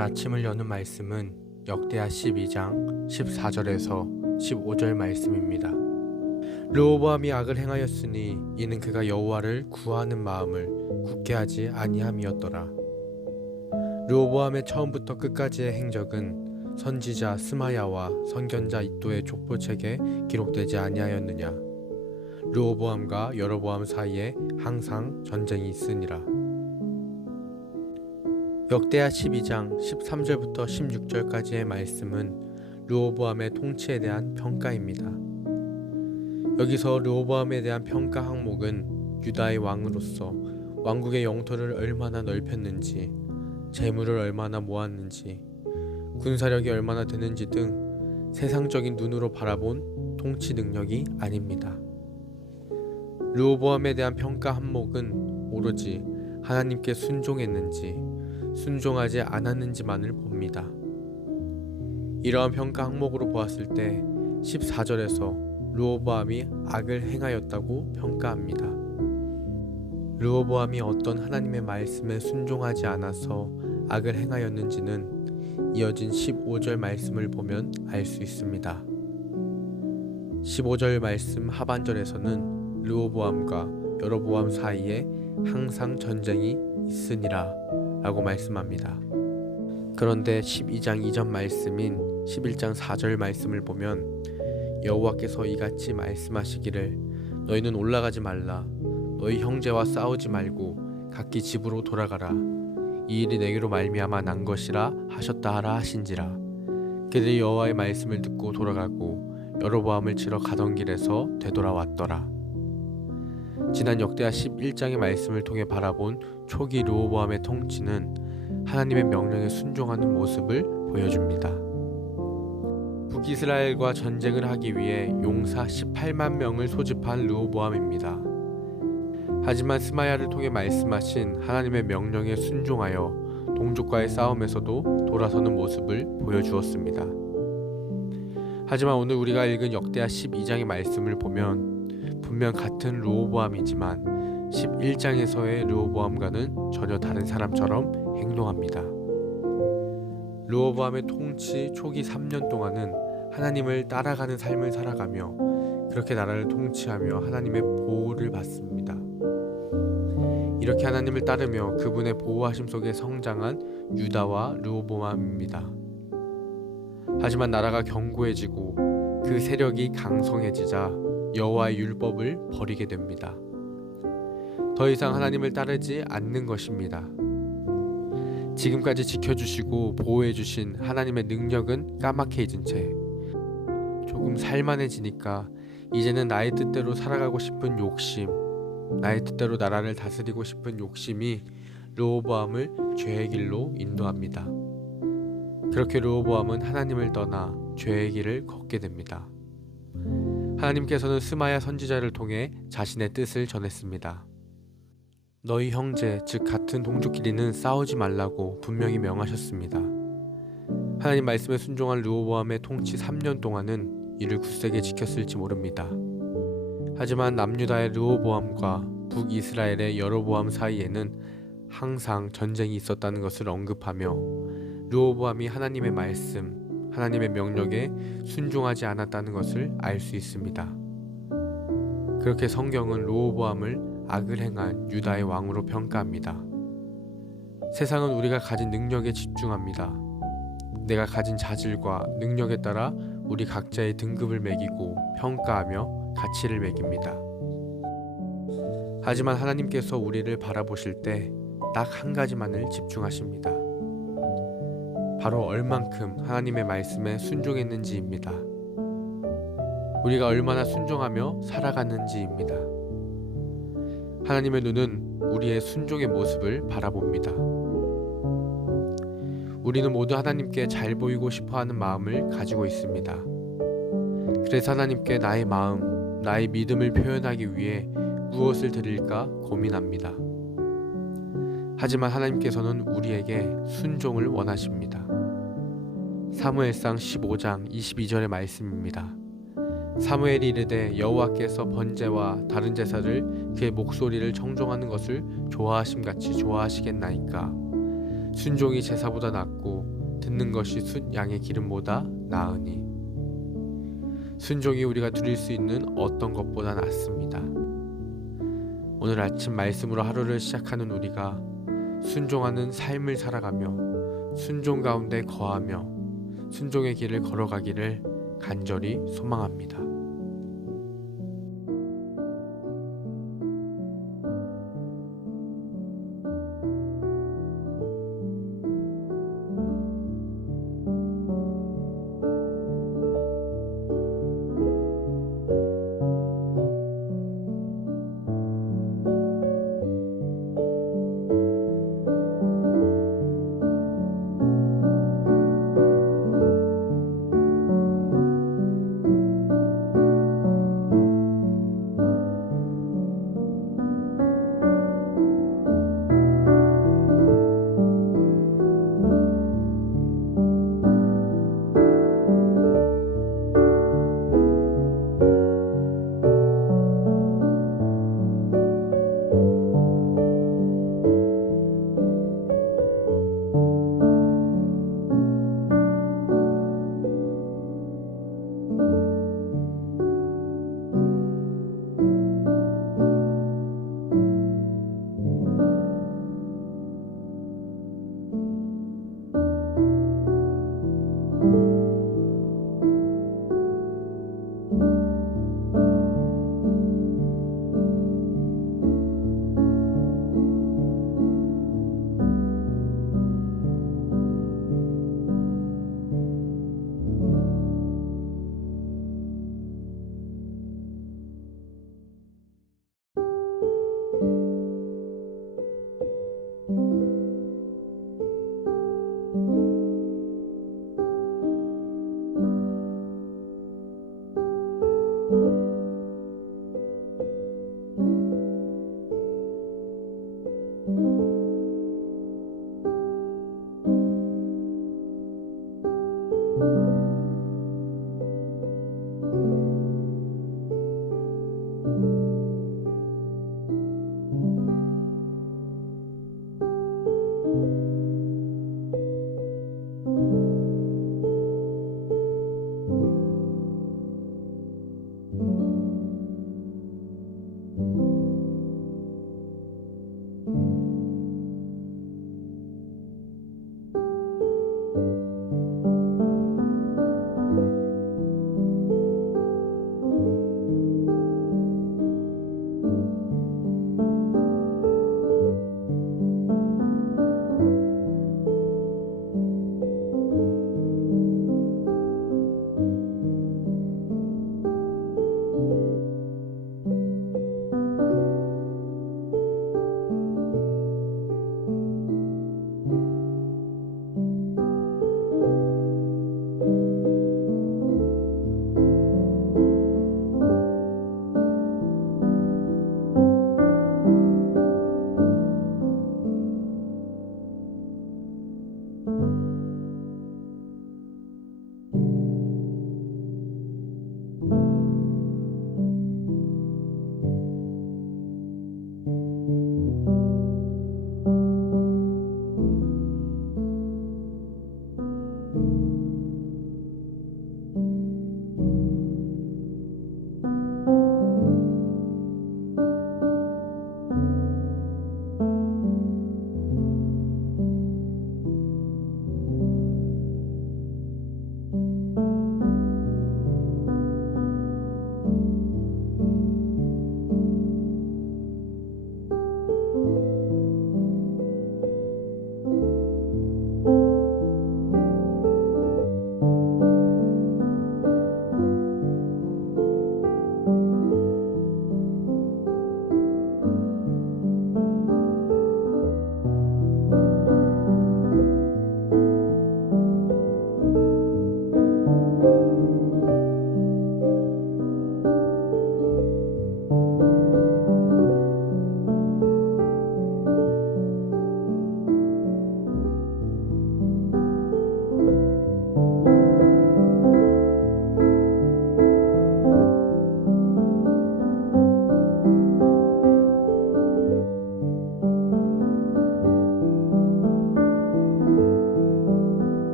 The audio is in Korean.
오늘 아침을 여는 말씀은 역대하 12장 14절에서 15절 말씀입니다. 르호보암이 악을 행하였으니 이는 그가 여호와를 구하는 마음을 굳게 하지 아니함이었더라. 르호보암의 처음부터 끝까지의 행적은 선지자 스마야와 선견자 id도의 족보책에 기록되지 아니하였느냐. 르호보암과 여로보암 사이에 항상 전쟁이 있으니라. 역대하 12장 13절부터 16절까지의 말씀은 르호보암의 통치에 대한 평가입니다. 여기서 르호보암에 대한 평가 항목은 유다의 왕으로서 왕국의 영토를 얼마나 넓혔는지, 재물을 얼마나 모았는지, 군사력이 얼마나 되는지 등 세상적인 눈으로 바라본 통치 능력이 아닙니다. 르호보암에 대한 평가 항목은 오로지 하나님께 순종했는지 순종하지 않았는지만을 봅니다. 이러한 평가 항목으로 보았을 때 14절에서 르호보암이 악을 행하였다고 평가합니다. 르호보암이 어떤 하나님의 말씀에 순종하지 않아서 악을 행하였는지는 이어진 15절 말씀을 보면 알 수 있습니다. 15절 말씀 하반절에서는 르호보암과 여로보암 사이에 항상 전쟁이 있으니라 라고 말씀합니다. 그런데 12장 이전 말씀인 11장 4절 말씀을 보면 여호와께서 이같이 말씀하시기를 너희는 올라가지 말라. 너희 형제와 싸우지 말고 각기 집으로 돌아가라. 이 일이 내게로 말미암아 난 것이라 하셨다 하라 하신지라. 그들이 여호와의 말씀을 듣고 돌아가고 여로보암을 치러 가던 길에서 되돌아왔더라. 지난 역대하 11장의 말씀을 통해 바라본 초기 르호보암의 통치는 하나님의 명령에 순종하는 모습을 보여줍니다. 북이스라엘과 전쟁을 하기 위해 용사 18만 명을 소집한 르호보암입니다. 하지만 스마야를 통해 말씀하신 하나님의 명령에 순종하여 동족과의 싸움에서도 돌아서는 모습을 보여주었습니다. 하지만 오늘 우리가 읽은 역대하 12장의 말씀을 보면 분명 같은 르호보암이지만 11장에서의 르호보암과는 전혀 다른 사람처럼 행동합니다. 르호보암의 통치 초기 3년 동안은 하나님을 따라가는 삶을 살아가며 그렇게 나라를 통치하며 하나님의 보호를 받습니다. 이렇게 하나님을 따르며 그분의 보호하심 속에 성장한 유다와 르호보암입니다. 하지만 나라가 견고해지고 그 세력이 강성해지자 여호와의 율법을 버리게 됩니다. 더 이상 하나님을 따르지 않는 것입니다. 지금까지 지켜주시고 보호해주신 하나님의 능력은 까맣게 잊은 채 조금 살만해지니까 이제는 나의 뜻대로 살아가고 싶은 욕심, 나의 뜻대로 나라를 다스리고 싶은 욕심이 르호보암을 죄의 길로 인도합니다. 그렇게 르호보암은 하나님을 떠나 죄의 길을 걷게 됩니다. 하나님께서는 스마야 선지자를 통해 자신의 뜻을 전했습니다. 너희 형제 즉 같은 동족끼리는 싸우지 말라고 분명히 명하셨습니다. 하나님 말씀에 순종한 르호보암의 통치 3년 동안은 이를 굳세게 지켰을지 모릅니다. 하지만 남유다의 르호보암과 북이스라엘의 여로보암 사이에는 항상 전쟁이 있었다는 것을 언급하며 르호보암이 하나님의 말씀, 하나님의 명령에 순종하지 않았다는 것을 알 수 있습니다. 그렇게 성경은 르호보암을 악을 행한 유다의 왕으로 평가합니다. 세상은 우리가 가진 능력에 집중합니다. 내가 가진 자질과 능력에 따라 우리 각자의 등급을 매기고 평가하며 가치를 매깁니다. 하지만 하나님께서 우리를 바라보실 때 딱 한 가지만을 집중하십니다. 바로 얼만큼 하나님의 말씀에 순종했는지입니다. 우리가 얼마나 순종하며 살아갔는지입니다. 하나님의 눈은 우리의 순종의 모습을 바라봅니다. 우리는 모두 하나님께 잘 보이고 싶어하는 마음을 가지고 있습니다. 그래서 하나님께 나의 마음, 나의 믿음을 표현하기 위해 무엇을 드릴까 고민합니다. 하지만 하나님께서는 우리에게 순종을 원하십니다. 사무엘상 15장 22절의 말씀입니다. 사무엘이 이르되 여호와께서 번제와 다른 제사를 그의 목소리를 청종하는 것을 좋아하심같이 좋아하시겠나이까. 순종이 제사보다 낫고 듣는 것이 숫 양의 기름보다 나으니 순종이 우리가 드릴 수 있는 어떤 것보다 낫습니다. 오늘 아침 말씀으로 하루를 시작하는 우리가 순종하는 삶을 살아가며 순종 가운데 거하며 순종의 길을 걸어가기를 간절히 소망합니다.